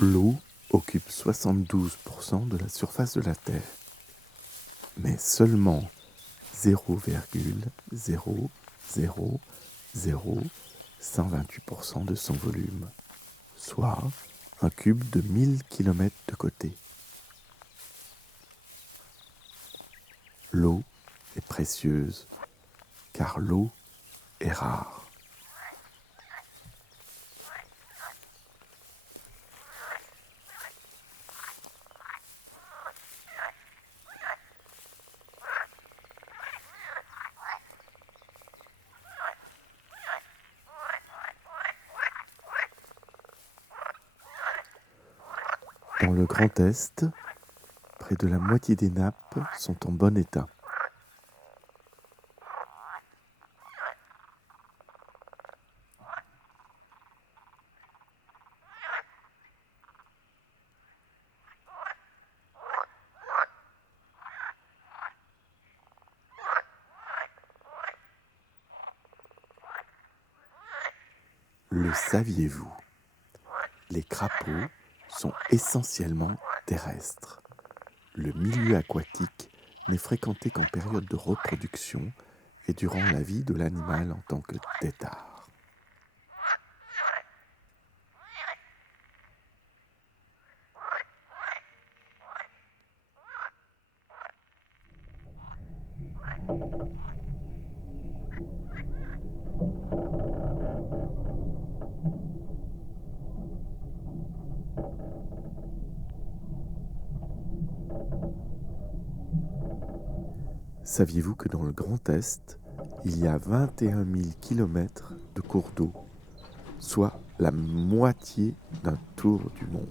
L'eau occupe 72% de la surface de la Terre, mais seulement 0,0000128% de son volume, soit un cube de 1000 km de côté. L'eau est précieuse, car l'eau est rare. Dans le Grand Est, près de la moitié des nappes sont en bon état. Le saviez-vous? Les crapauds sont essentiellement terrestres. Le milieu aquatique n'est fréquenté qu'en période de reproduction et durant la vie de l'animal en tant que têtard. Saviez-vous que dans le Grand Est, il y a 21 000 km de cours d'eau, soit la moitié d'un tour du monde?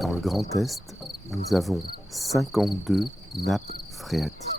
Dans le Grand Est, nous avons 52 nappes phréatiques.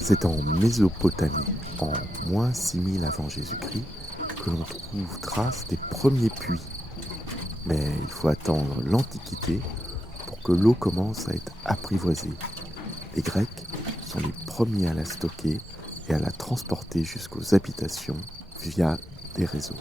C'est en Mésopotamie, en moins 6000 avant Jésus-Christ, que l'on trouve trace des premiers puits. Mais il faut attendre l'Antiquité pour que l'eau commence à être apprivoisée. Les Grecs sont les premiers à la stocker et à la transporter jusqu'aux habitations via des réseaux.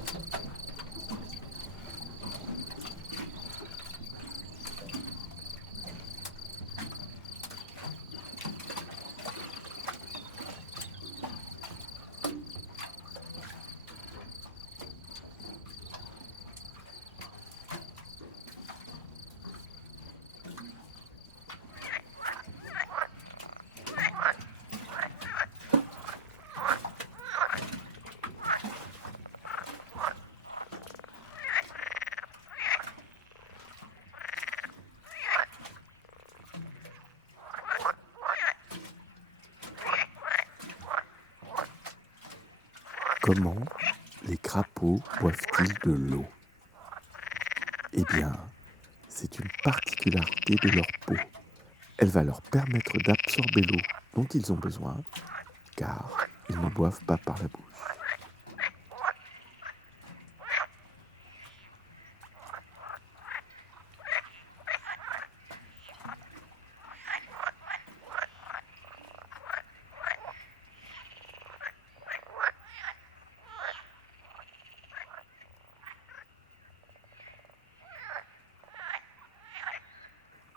Comment les crapauds boivent-ils de l'eau? Eh bien, c'est une particularité de leur peau. Elle va leur permettre d'absorber l'eau dont ils ont besoin, car ils ne boivent pas par la bouche.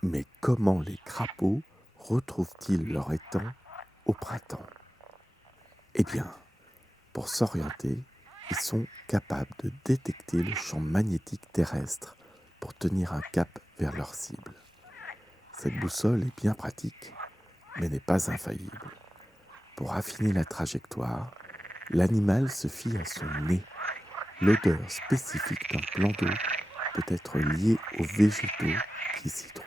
Mais comment les crapauds retrouvent-ils leur étang au printemps? Eh bien, pour s'orienter, ils sont capables de détecter le champ magnétique terrestre pour tenir un cap vers leur cible. Cette boussole est bien pratique, mais n'est pas infaillible. Pour affiner la trajectoire, l'animal se fie à son nez. L'odeur spécifique d'un plan d'eau peut être liée aux végétaux qui s'y trouvent.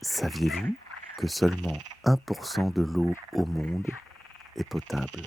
Saviez-vous que seulement 1% de l'eau au monde est potable?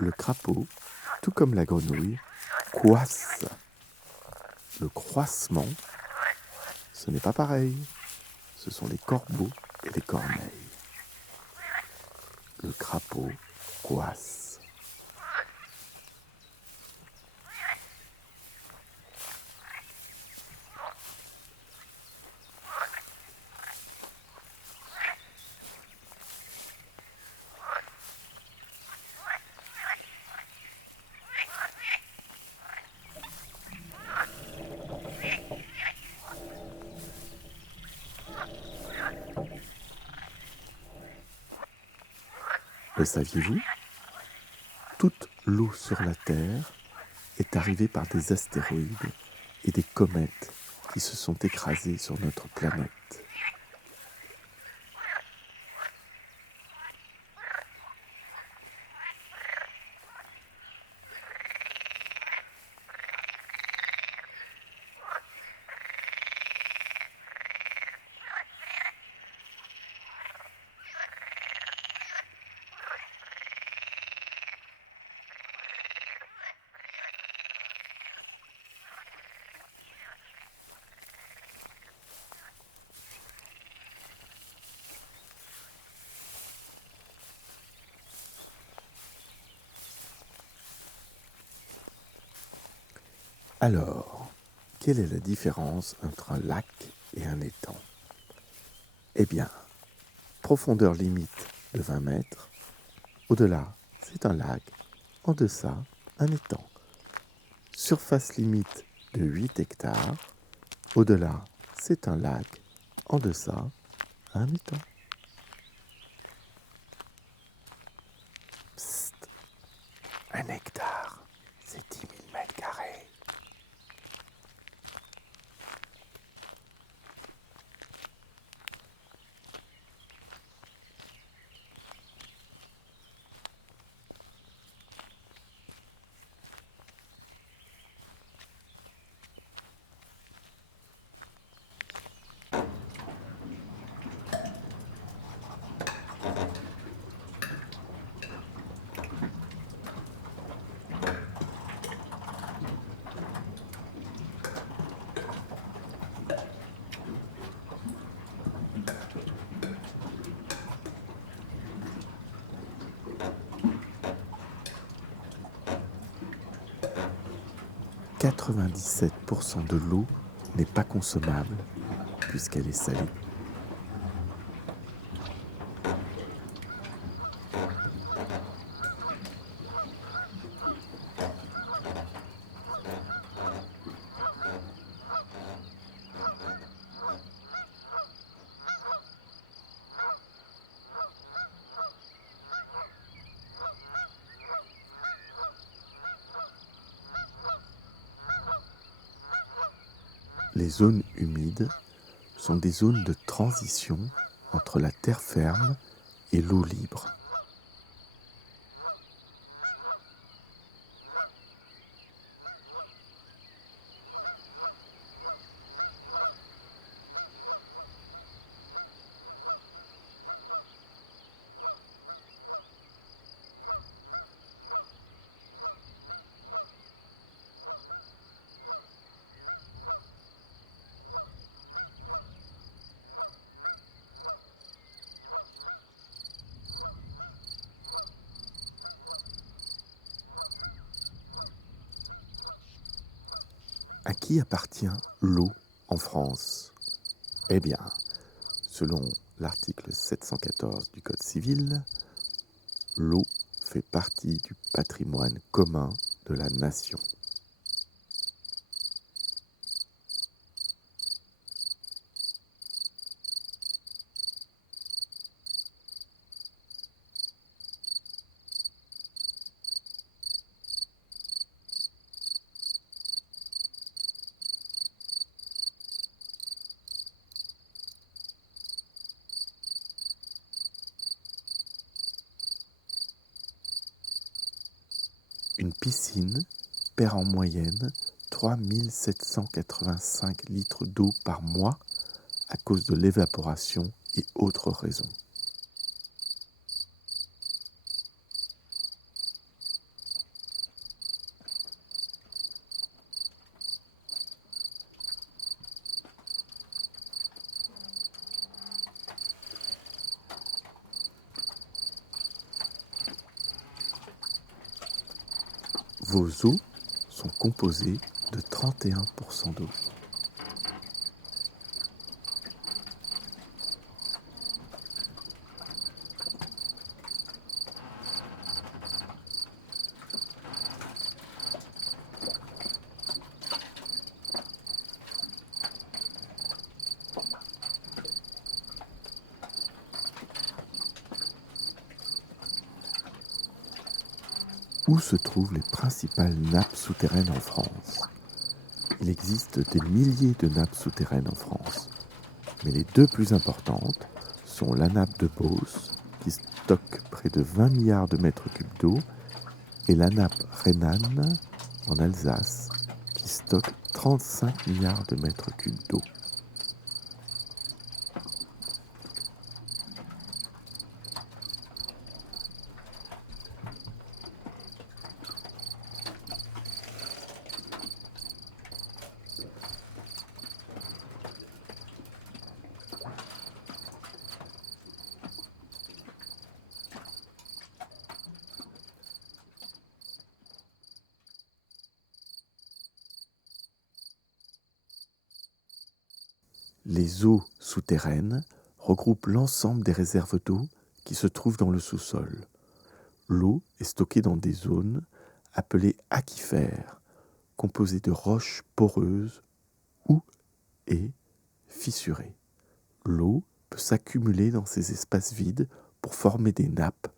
Le crapaud, tout comme la grenouille, coasse. Le croassement, ce n'est pas pareil. Ce sont les corbeaux et les corneilles. Le crapaud coasse. Le saviez-vous? Toute l'eau sur la Terre est arrivée par des astéroïdes et des comètes qui se sont écrasés sur notre planète. Alors, quelle est la différence entre un lac et un étang? Eh bien, profondeur limite de 20 mètres, au-delà, c'est un lac, en deçà, un étang. Surface limite de 8 hectares, au-delà, c'est un lac, en deçà, un étang. Psst, un hectare, c'est 10 000 mètres carrés. « 97% de l'eau n'est pas consommable puisqu'elle est salée. Les zones humides sont des zones de transition entre la terre ferme et l'eau libre. À qui appartient l'eau en France ? Eh bien, selon l'article 714 du Code civil, l'eau fait partie du patrimoine commun de la nation. Une piscine perd en moyenne 3785 litres d'eau par mois à cause de l'évaporation et autres raisons. Vos eaux sont composées de 31% d'eau. Où se trouvent les principales nappes souterraines en France ? Il existe des milliers de nappes souterraines en France, mais les deux plus importantes sont la nappe de Beauce, qui stocke près de 20 milliards de mètres cubes d'eau, et la nappe rhénane, en Alsace, qui stocke 35 milliards de mètres cubes d'eau. Les eaux souterraines regroupent l'ensemble des réserves d'eau qui se trouvent dans le sous-sol. L'eau est stockée dans des zones appelées aquifères, composées de roches poreuses ou et fissurées. L'eau peut s'accumuler dans ces espaces vides pour former des nappes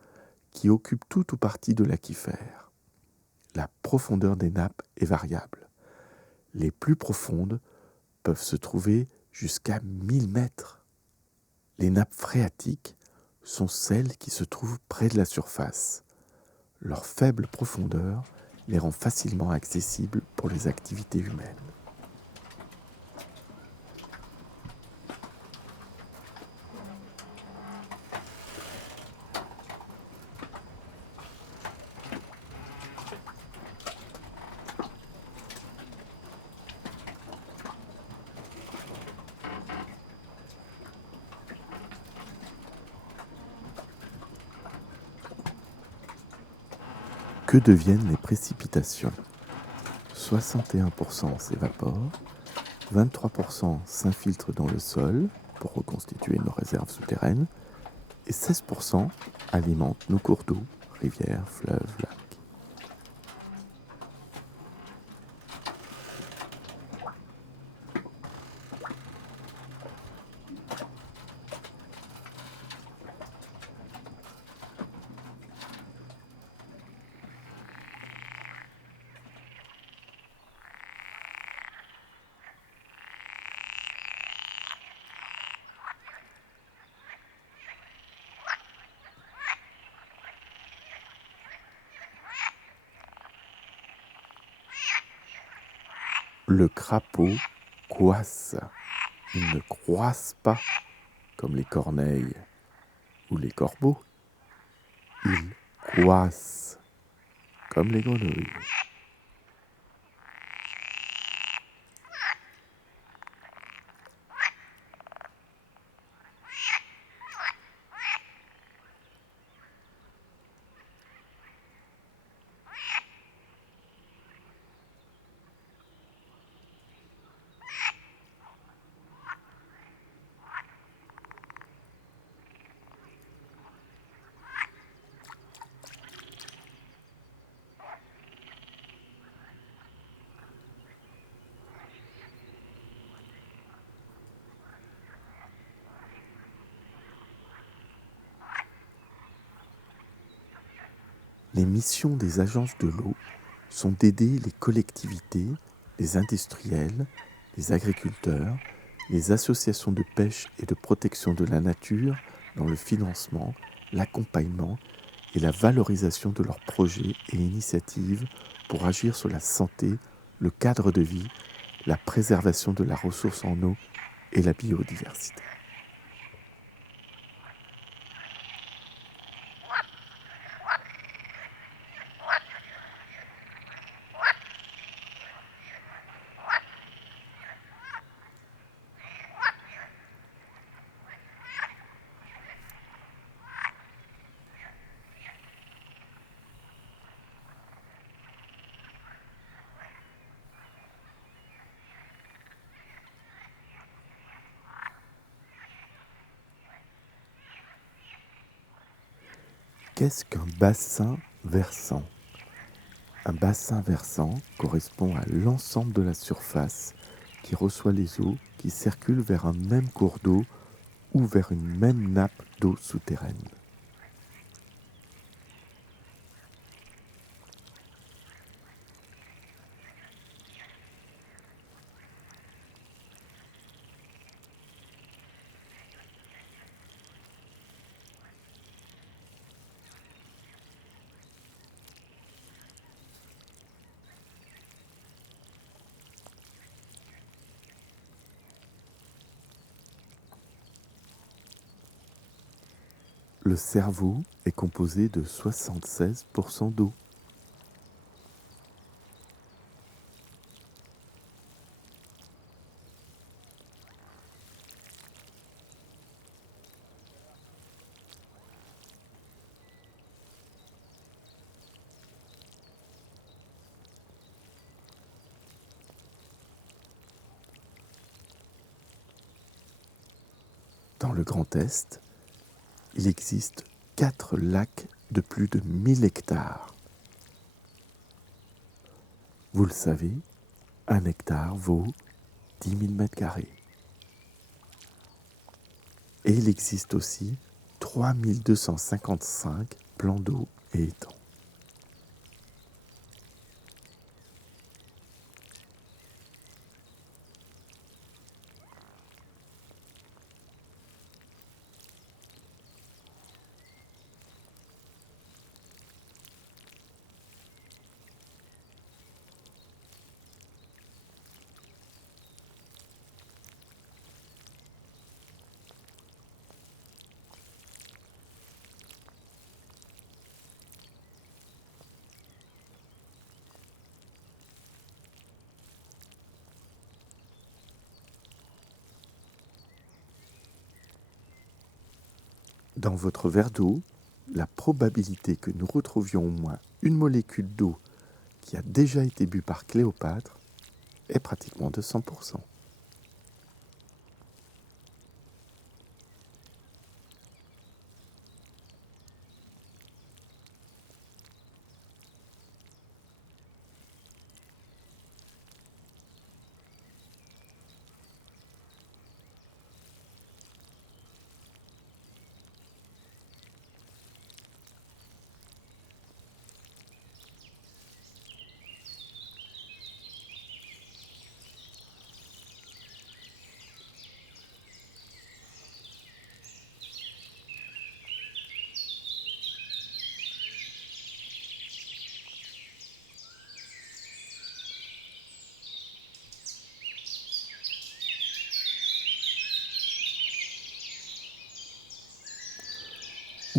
qui occupent tout ou partie de l'aquifère. La profondeur des nappes est variable. Les plus profondes peuvent se trouver jusqu'à 1000 mètres. Les nappes phréatiques sont celles qui se trouvent près de la surface. Leur faible profondeur les rend facilement accessibles pour les activités humaines. Que deviennent les précipitations ? 61% s'évaporent, 23% s'infiltrent dans le sol pour reconstituer nos réserves souterraines et 16% alimentent nos cours d'eau, rivières, fleuves, lacs. Le crapaud coasse. Il ne croisse pas comme les corneilles ou les corbeaux. Il coasse comme les grenouilles. Les missions des agences de l'eau sont d'aider les collectivités, les industriels, les agriculteurs, les associations de pêche et de protection de la nature dans le financement, l'accompagnement et la valorisation de leurs projets et initiatives pour agir sur la santé, le cadre de vie, la préservation de la ressource en eau et la biodiversité. Qu'est-ce qu'un bassin versant ? Un bassin versant correspond à l'ensemble de la surface qui reçoit les eaux qui circulent vers un même cours d'eau ou vers une même nappe d'eau souterraine. Le cerveau est composé de 76% d'eau. Dans le Grand Est, il existe 4 lacs de plus de 1000 hectares. Vous le savez, 1 hectare vaut 10 000 mètres carrés. Et il existe aussi 3255 plans d'eau et étangs. Dans votre verre d'eau, la probabilité que nous retrouvions au moins une molécule d'eau qui a déjà été bue par Cléopâtre est pratiquement de 100%.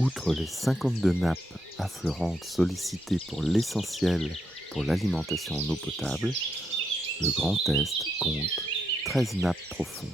Outre les 52 nappes affleurantes sollicitées pour l'essentiel pour l'alimentation en eau potable, le Grand Est compte 13 nappes profondes.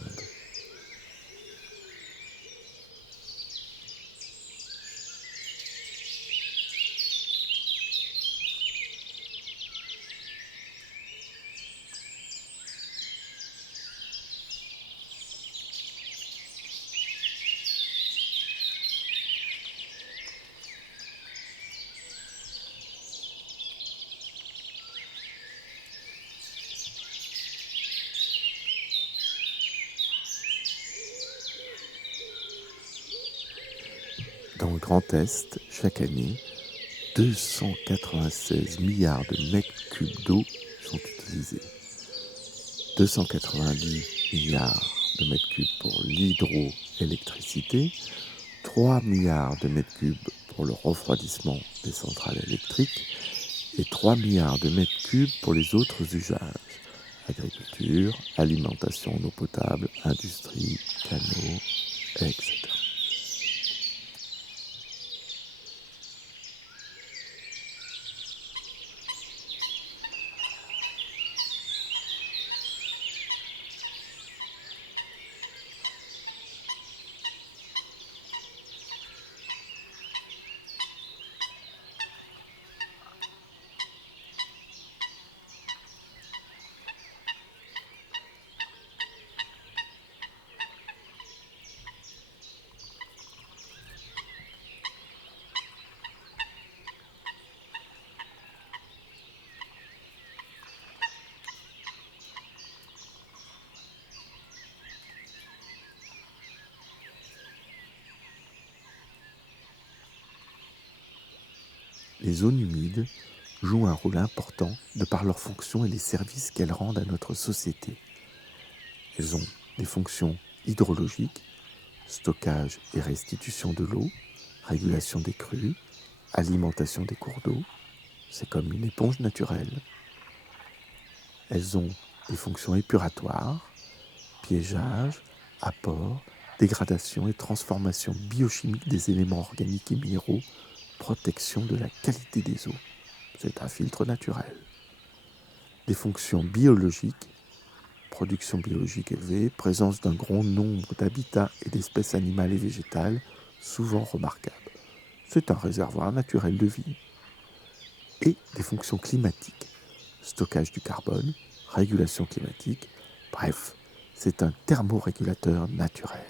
Dans le Grand Est, chaque année, 296 milliards de mètres cubes d'eau sont utilisés. 290 milliards de mètres cubes pour l'hydroélectricité, 3 milliards de mètres cubes pour le refroidissement des centrales électriques et 3 milliards de mètres cubes pour les autres usages, agriculture, alimentation en eau potable, industrie, canaux, etc. Les zones humides jouent un rôle important de par leurs fonctions et les services qu'elles rendent à notre société. Elles ont des fonctions hydrologiques, stockage et restitution de l'eau, régulation des crues, alimentation des cours d'eau. C'est comme une éponge naturelle. Elles ont des fonctions épuratoires, piégeage, apport, dégradation et transformation biochimique des éléments organiques et minéraux, protection de la qualité des eaux. C'est un filtre naturel. Des fonctions biologiques, production biologique élevée, présence d'un grand nombre d'habitats et d'espèces animales et végétales, souvent remarquables. C'est un réservoir naturel de vie. Et des fonctions climatiques, stockage du carbone, régulation climatique, bref, c'est un thermorégulateur naturel.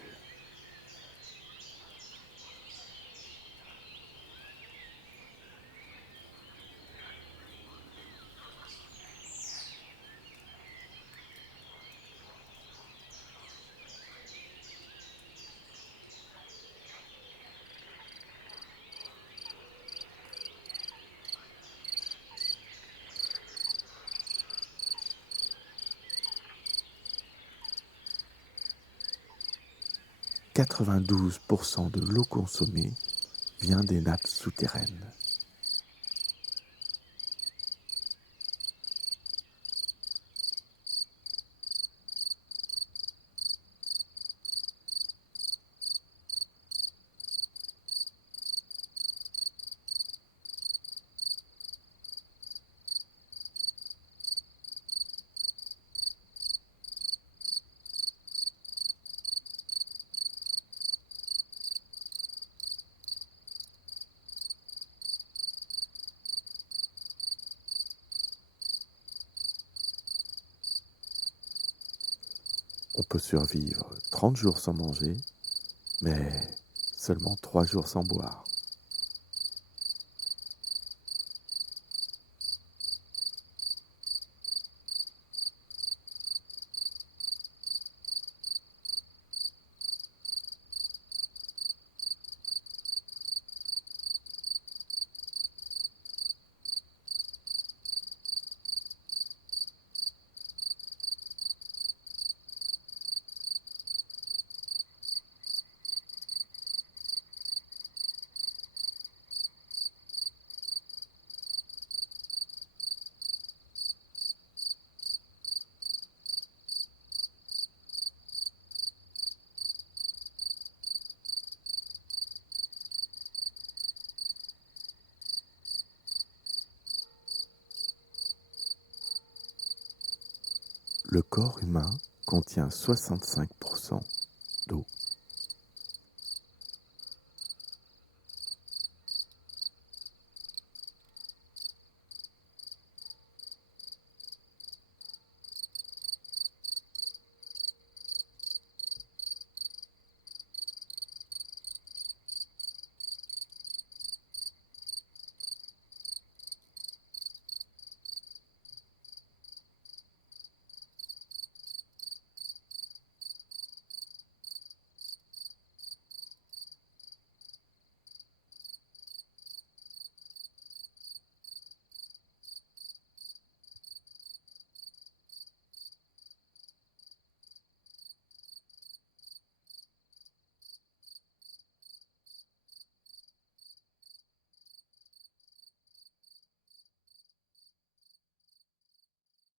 « 92% de l'eau consommée vient des nappes souterraines. On peut survivre 30 jours sans manger, mais seulement 3 jours sans boire. Le corps humain contient 65% d'eau